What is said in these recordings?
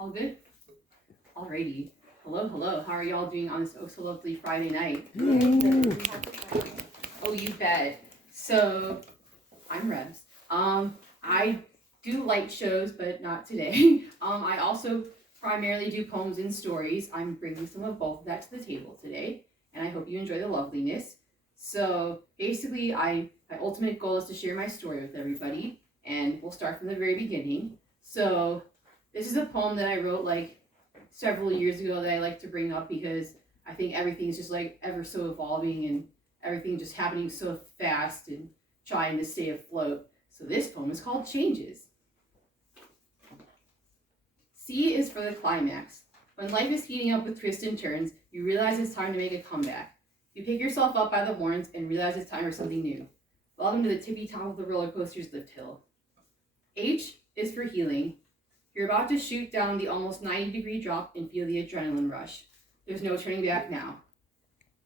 All good? Alrighty. Hello, hello. How are y'all doing on this oh so lovely Friday night? Oh, you bet. So, I'm Rebs. I do light shows, but not today. I also primarily do poems and stories. I'm bringing some of both of that to the table today, and I hope you enjoy the loveliness. So, basically, my ultimate goal is to share my story with everybody, and we'll start from the very beginning. So, this is a poem that I wrote like several years ago that I like to bring up because I think everything's just like ever so evolving and everything just happening so fast and trying to stay afloat. So this poem is called Changes. C is for the climax. When life is heating up with twists and turns, you realize it's time to make a comeback. You pick yourself up by the horns and realize it's time for something new. Welcome to the tippy top of the roller coaster's lift hill. H is for healing. You're about to shoot down the almost 90-degree drop and feel the adrenaline rush. There's no turning back now.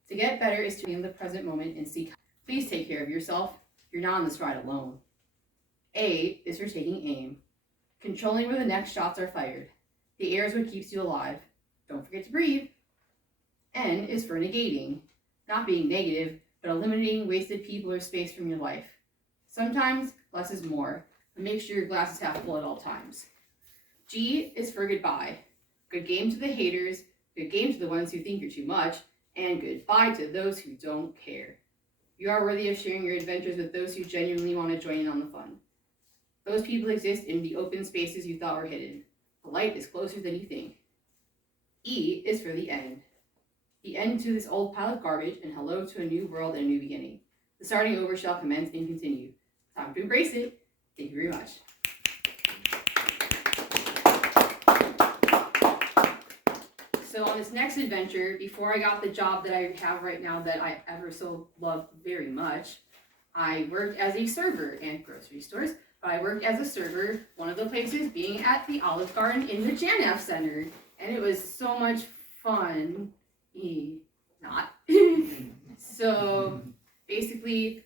To get better is to be in the present moment and seek. Please take care of yourself. You're not on this ride alone. A is for taking aim. Controlling where the next shots are fired. The air is what keeps you alive. Don't forget to breathe. N is for negating. Not being negative, but eliminating wasted people or space from your life. Sometimes less is more, but make sure your glass is half full at all times. G is for goodbye. Good game to the haters, good game to the ones who think you're too much, and goodbye to those who don't care. You are worthy of sharing your adventures with those who genuinely want to join in on the fun. Those people exist in the open spaces you thought were hidden. The light is closer than you think. E is for the end. The end to this old pile of garbage, and hello to a new world and a new beginning. The starting over shall commence and continue. Time to embrace it. Thank you very much. So on this next adventure, before I got the job that I have right now that I ever so love very much, I worked as a server in grocery stores, but I worked as a server, one of the places being at the Olive Garden in the Janaf Center, and it was so much fun. Not. So basically,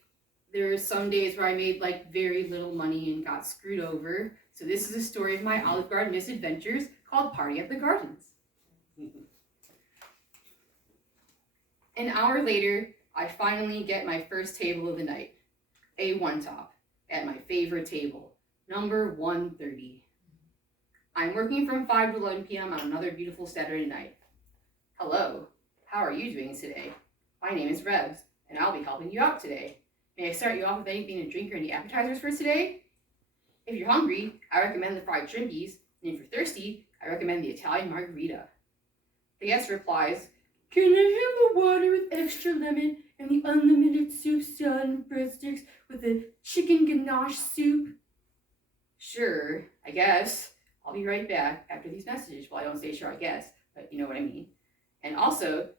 there were some days where I made like very little money and got screwed over. So this is a story of my Olive Garden misadventures called Party at the Gardens. An hour later, I finally get my first table of the night. A one-top at my favorite table, number 130. I'm working from 5 to 11 p.m. on another beautiful Saturday night. Hello, how are you doing today? My name is Rebs, and I'll be helping you out today. May I start you off with anything to drink or any appetizers for today? If you're hungry, I recommend the fried shrimpies, and if you're thirsty, I recommend the Italian margarita. The guest replies, can I have the water with extra lemon and the unlimited soup, salad, and breadsticks with the chicken ganache soup? Sure, I guess. I'll be right back after these messages. Well, I don't say sure, I guess, but you know what I mean. And also,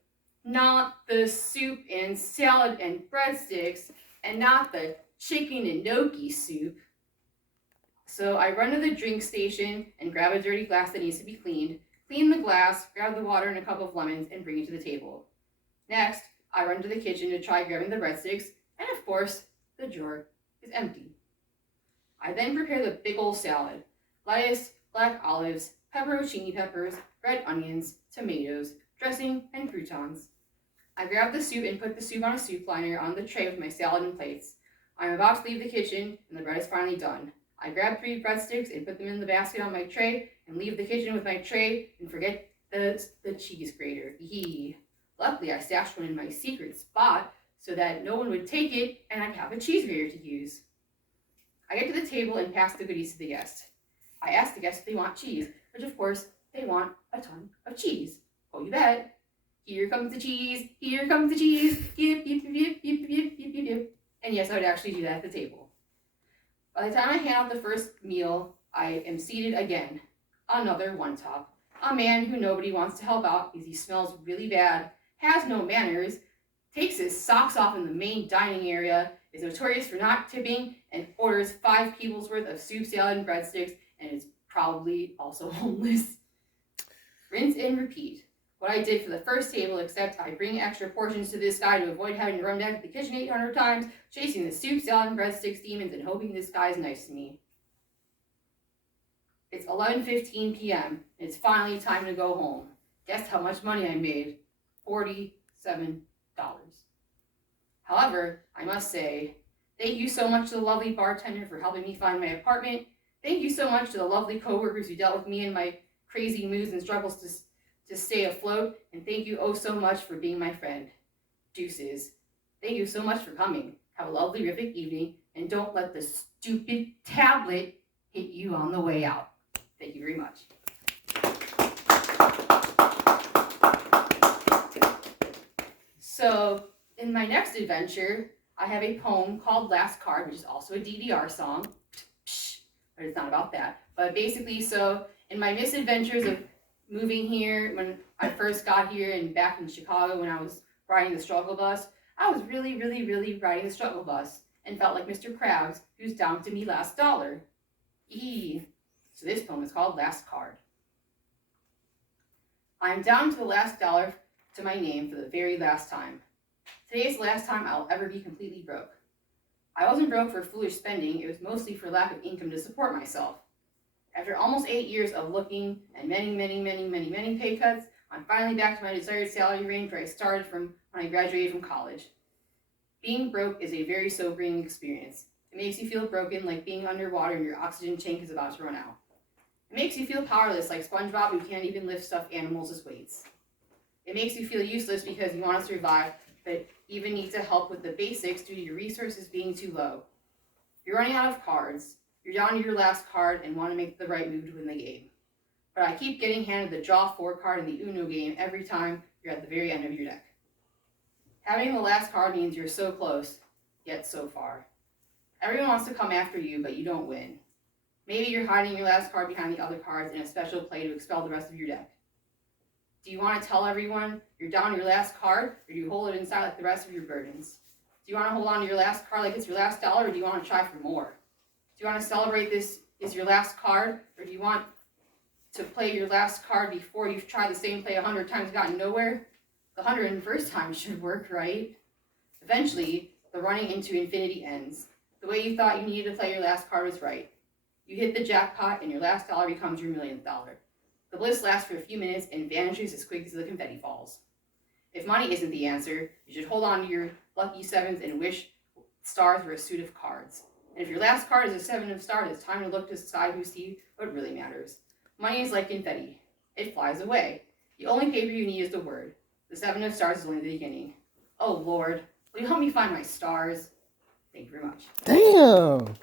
not the soup and salad and breadsticks, and not the chicken and gnocchi soup. So I run to the drink station and grab a dirty glass that needs to be cleaned. Clean the glass, grab the water and a cup of lemons, and bring it to the table. Next, I run to the kitchen to try grabbing the breadsticks, and of course, the drawer is empty. I then prepare the big ol' salad. Lettuce, black olives, pepperoncini peppers, red onions, tomatoes, dressing, and croutons. I grab the soup and put the soup on a soup liner on the tray with my salad and plates. I'm about to leave the kitchen, and the bread is finally done. I grab 3 breadsticks and put them in the basket on my tray and leave the kitchen with my tray and forget the cheese grater. Yee. Luckily, I stashed one in my secret spot so that no one would take it and I'd have a cheese grater to use. I get to the table and pass the goodies to the guest. I ask the guests if they want cheese, which of course, they want a ton of cheese. Oh, you bet. Here comes the cheese. Here comes the cheese. Yip, yip, yip, yip, yip, yip, yip, yip, yip. And yes, I would actually do that at the table. By the time I hand out the first meal, I am seated again. Another one-top. A man who nobody wants to help out because he smells really bad, has no manners, takes his socks off in the main dining area, is notorious for not tipping, and orders 5 people's worth of soup, salad, and breadsticks, and is probably also homeless. Rinse and repeat. What I did for the first table, except I bring extra portions to this guy to avoid having to run back to the kitchen 800 times, chasing the soup, salad, and breadsticks demons, and hoping this guy's nice to me. It's 11:15 p.m. It's finally time to go home. Guess how much money I made? $47. However, I must say, thank you so much to the lovely bartender for helping me find my apartment. Thank you so much to the lovely coworkers who dealt with me and my crazy moods and struggles to stay afloat. And thank you oh so much for being my friend. Deuces. Thank you so much for coming. Have a lovely, terrific evening. And don't let the stupid tablet hit you on the way out. Thank you very much. So, in my next adventure, I have a poem called Last Card, which is also a DDR song. But it's not about that. But basically, so in my misadventures of moving here, when I first got here and back in Chicago when I was riding the struggle bus, I was really riding the struggle bus and felt like Mr. Krabs, who's down to me last dollar. So this poem is called Last Card. I am down to the last dollar to my name for the very last time. Today is the last time I'll ever be completely broke. I wasn't broke for foolish spending, it was mostly for lack of income to support myself. After almost 8 years of looking and many pay cuts, I'm finally back to my desired salary range where I started from when I graduated from college. Being broke is a very sobering experience. It makes you feel broken, like being underwater and your oxygen tank is about to run out. It makes you feel powerless, like SpongeBob who can't even lift stuffed animals as weights. It makes you feel useless because you want to survive, but even need to help with the basics due to your resources being too low. You're running out of cards, you're down to your last card and want to make the right move to win the game. But I keep getting handed the draw 4 card in the Uno game every time you're at the very end of your deck. Having the last card means you're so close, yet so far. Everyone wants to come after you, but you don't win. Maybe you're hiding your last card behind the other cards in a special play to expel the rest of your deck. Do you want to tell everyone you're down to your last card, or do you hold it inside like the rest of your burdens? Do you want to hold on to your last card like it's your last dollar, or do you want to try for more? Do you want to celebrate this is your last card, or do you want to play your last card before you've tried the same play 100 times and gotten nowhere? The 101st time should work, right? Eventually, the running into infinity ends. The way you thought you needed to play your last card was right. You hit the jackpot and your last dollar becomes your millionth dollar. The bliss lasts for a few minutes and vanishes as quick as the confetti falls. If money isn't the answer, you should hold on to your lucky sevens and wish stars were a suit of cards. And if your last card is a 7 of stars, it's time to look to the sky to see what really matters. Money is like confetti. It flies away. The only paper you need is the word. The 7 of stars is only the beginning. Oh Lord, will you help me find my stars? Thank you very much. Damn!